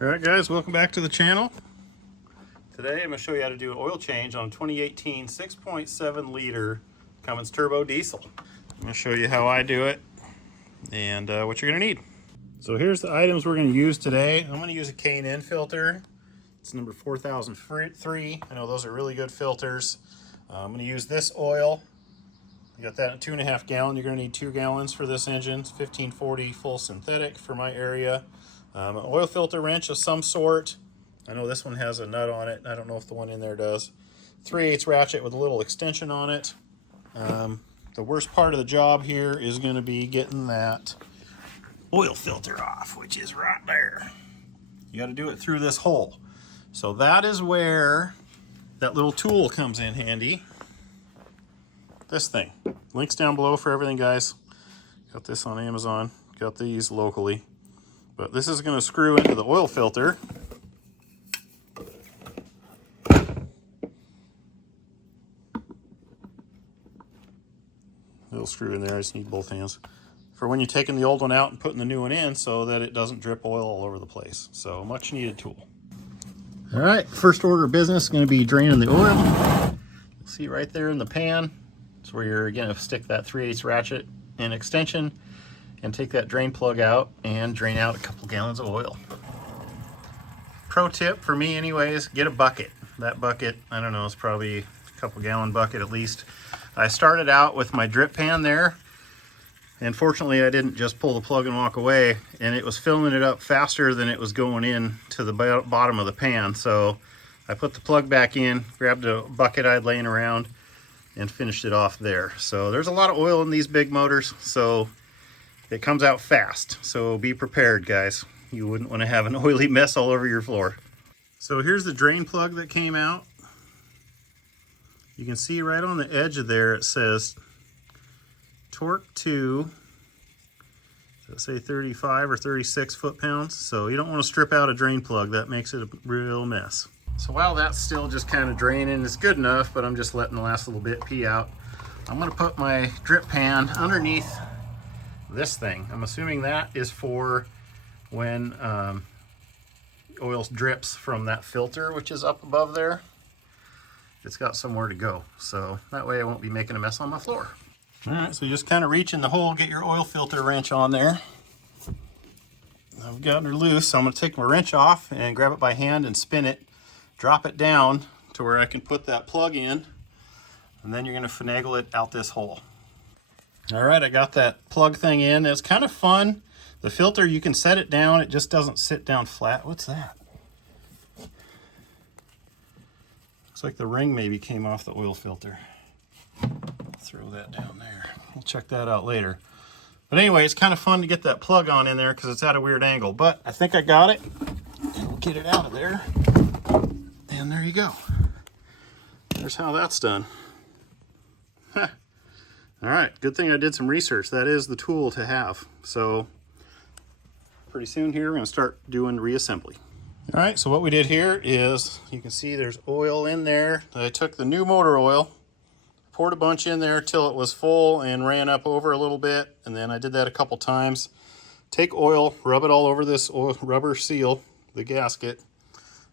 Alright guys, welcome back to the channel. Today I'm going to show you how to do an oil change on a 2018 6.7 liter Cummins turbo diesel. I'm going to show you how I do it and what you're going to need. So here's the items we're going to use today. I'm going to use a K&N filter. It's number 4003. I know those are really good filters. I'm going to use this oil. I got that in 2.5 gallon. You're going to need 2 gallons for this engine. It's 1540 full synthetic for my area. An oil filter wrench of some sort. I know this one has a nut on it. I don't know if the one in there does. 3/8 ratchet with a little extension on it. The worst part of the job here is going to be getting that oil filter off, which is right there. You got to do it through this hole. So that is where that little tool comes in handy. This thing. Links down below for everything, guys. Got this on Amazon. Got these locally. But this is going to screw into the oil filter. It'll screw in there. I just need both hands. For when you're taking the old one out and putting the new one in so that it doesn't drip oil all over the place. So, much needed tool. Alright, first order of business is going to be draining the oil. You'll see right there in the pan. It's where you're going to stick that 3/8 ratchet and extension and take that drain plug out and drain out a couple gallons of oil. Pro tip for me anyways, get a bucket. That bucket, I don't know, it's probably a couple gallon bucket at least. I started out with my drip pan there, and fortunately I didn't just pull the plug and walk away, and it was filling it up faster than it was going in to the bottom of the pan. So I put the plug back in, grabbed a bucket I'd laying around, and finished it off there. So there's a lot of oil in these big motors, so it comes out fast. So be prepared, guys. You wouldn't want to have an oily mess all over your floor. So here's the drain plug that came out. You can see right on the edge of there it says torque to, does it say 35 or 36 foot-pounds? So you don't want to strip out a drain plug. That makes it a real mess. So while that's still just kind of draining, it's good enough, but I'm just letting the last little bit pee out. I'm going to put my drip pan underneath this thing. I'm assuming that is for when oil drips from that filter, which is up above there. It's got somewhere to go, so that way I won't be making a mess on my floor. All right, so you just kind of reach in the hole, get your oil filter wrench on there. I've got her loose, so I'm going to take my wrench off and grab it by hand and spin it, drop it down to where I can put that plug in, and then you're going to finagle it out this hole. All right, I got that plug thing in. It's kind of fun. The filter, you can set it down. It just doesn't sit down flat. What's that? Looks like the ring maybe came off the oil filter. Throw that down there. We'll check that out later. But anyway, it's kind of fun to get that plug on in there because it's at a weird angle. But I think I got it. And we'll get it out of there. And there you go. There's how that's done. All right, good thing I did some research. That is the tool to have. So pretty soon here, we're going to start doing reassembly. All right, so what we did here is, you can see there's oil in there. I took the new motor oil, poured a bunch in there till it was full and ran up over a little bit, and then I did that a couple times. Take oil, rub it all over this oil, rubber seal, the gasket,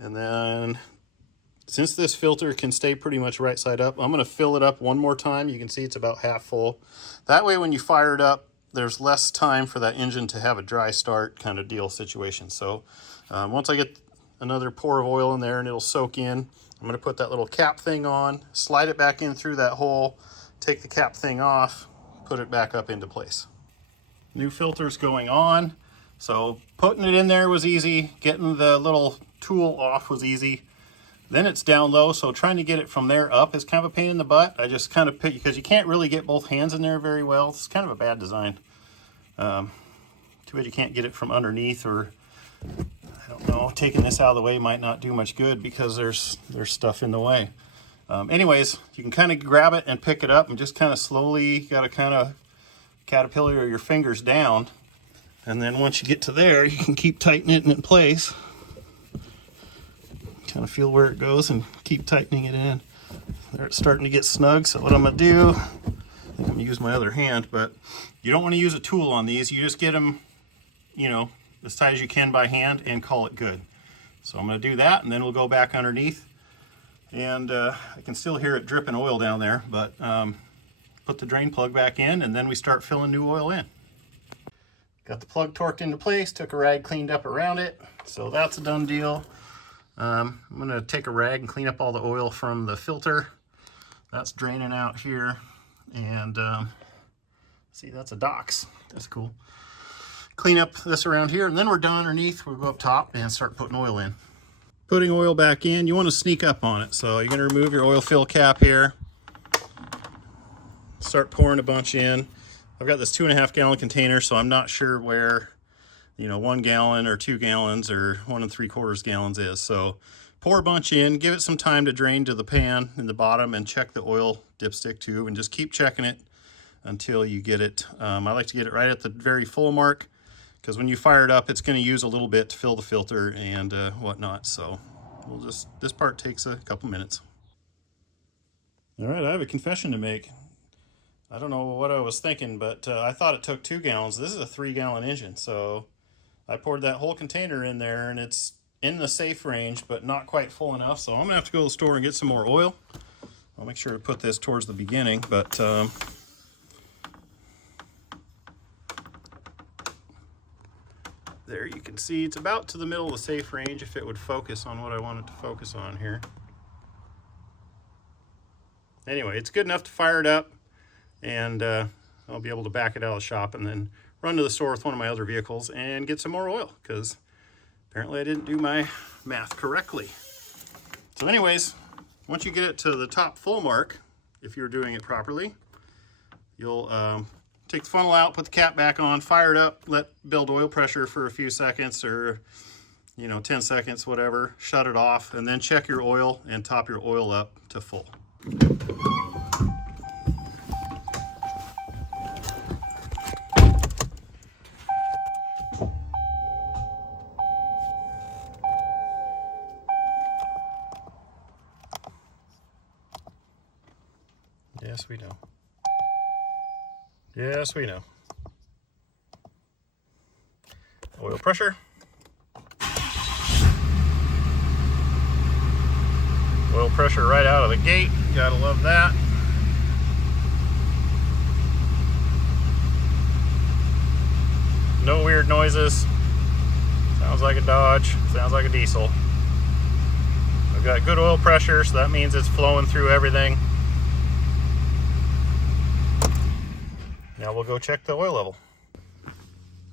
and then since this filter can stay pretty much right side up, I'm going to fill it up one more time. You can see it's about half full. That way when you fire it up, there's less time for that engine to have a dry start kind of deal situation. So once I get another pour of oil in there and it'll soak in, I'm going to put that little cap thing on, slide it back in through that hole, take the cap thing off, put it back up into place. New filter's going on. So putting it in there was easy. Getting the little tool off was easy. Then it's down low, so trying to get it from there up is kind of a pain in the butt. I just kind of pick, because you can't really get both hands in there very well. It's kind of a bad design. Too bad you can't get it from underneath, or I don't know, taking this out of the way might not do much good because there's stuff in the way. Anyways, you can kind of grab it and pick it up and just kind of slowly, got to kind of caterpillar your fingers down. And then once you get to there, you can keep tightening it in place. Kind of feel where it goes and keep tightening it in. There, it's starting to get snug, so what I'm going to do, I think I'm going to use my other hand, but you don't want to use a tool on these. You just get them, you know, as tight as you can by hand and call it good. So I'm going to do that, and then we'll go back underneath. And I can still hear it dripping oil down there, but put the drain plug back in, and then we start filling new oil in. Got the plug torqued into place, took a rag, cleaned up around it, so that's a done deal. I'm going to take a rag and clean up all the oil from the filter. That's draining out here, and see, that's a Dox. That's cool. Clean up this around here, and then we're done underneath. We'll go up top and start putting oil in. Putting oil back in, you want to sneak up on it. So you're going to remove your oil fill cap here. Start pouring a bunch in. I've got this 2.5 gallon container, so I'm not sure where, 1 gallon or 2 gallons or 1 3/4 gallons is. So pour a bunch in, give it some time to drain to the pan in the bottom, and check the oil dipstick tube, and just keep checking it until you get it. I like to get it right at the very full mark, because when you fire it up, it's going to use a little bit to fill the filter and whatnot. So this part takes a couple minutes. All right, I have a confession to make. I don't know what I was thinking, but I thought it took 2 gallons. This is a 3-gallon engine, so I poured that whole container in there, and it's in the safe range, but not quite full enough. So I'm gonna have to go to the store and get some more oil. I'll make sure to put this towards the beginning, but there you can see it's about to the middle of the safe range if it would focus on what I want it to focus on here. Anyway, it's good enough to fire it up, and I'll be able to back it out of the shop and then run to the store with one of my other vehicles and get some more oil, because apparently I didn't do my math correctly. So anyways, once you get it to the top full mark, if you're doing it properly, you'll take the funnel out, put the cap back on, fire it up, let build oil pressure for a few seconds, or 10 seconds, whatever, shut it off, and then check your oil and top your oil up to full. Yes, we know. Yes, we know. Oil pressure. Oil pressure right out of the gate. Gotta love that. No weird noises. Sounds like a Dodge. Sounds like a diesel. We've got good oil pressure, so that means it's flowing through everything. Now we'll go check the oil level.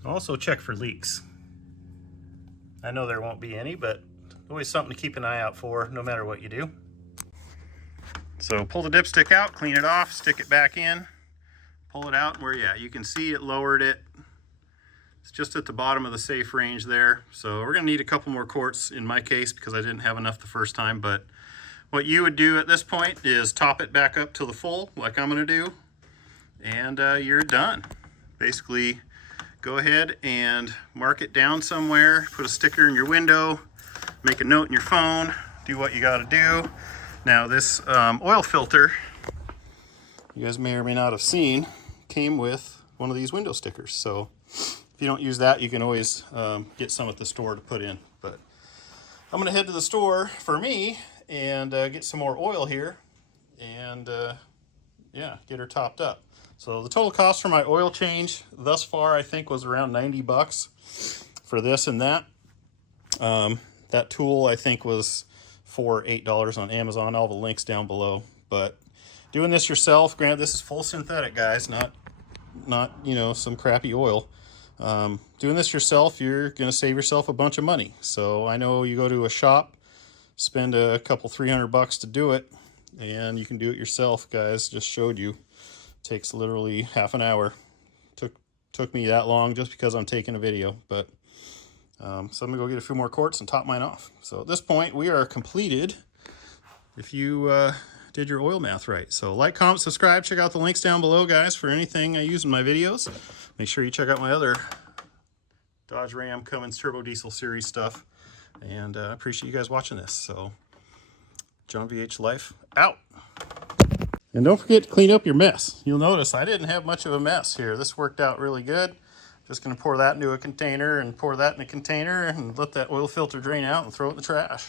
Also check for leaks. I know there won't be any, but always something to keep an eye out for no matter what you do. So pull the dipstick out, clean it off, stick it back in, pull it out where, yeah, you can see it lowered it. It's just at the bottom of the safe range there. So we're gonna need a couple more quarts in my case, because I didn't have enough the first time. But what you would do at this point is top it back up to the full, like I'm gonna do, and you're done. Basically, go ahead and mark it down somewhere, put a sticker in your window, make a note in your phone, do what you got to do. Now this oil filter, you guys may or may not have seen, came with one of these window stickers. So if you don't use that, you can always get some at the store to put in. But I'm going to head to the store for me and get some more oil here, and yeah, get her topped up. So the total cost for my oil change thus far, I think, was around 90 bucks for this and that. That tool, I think, was for $8 on Amazon. All the links down below. But doing this yourself, granted, this is full synthetic, guys, not some crappy oil. Doing this yourself, you're going to save yourself a bunch of money. So I know you go to a shop, spend a couple $300 to do it, and you can do it yourself, guys. Just showed you. Takes literally half an hour. Took me that long just because I'm taking a video. But so I'm gonna go get a few more quarts and top mine off. So at this point we are completed if you did your oil math right. So like, comment, subscribe, check out the links down below, guys, for anything I use in my videos. Make sure you check out my other Dodge Ram Cummins Turbo Diesel Series stuff, and I appreciate you guys watching this. So John VH Life out. And don't forget to clean up your mess. You'll notice I didn't have much of a mess here. This worked out really good. Just going to pour that into a container and pour that in a container and let that oil filter drain out and throw it in the trash.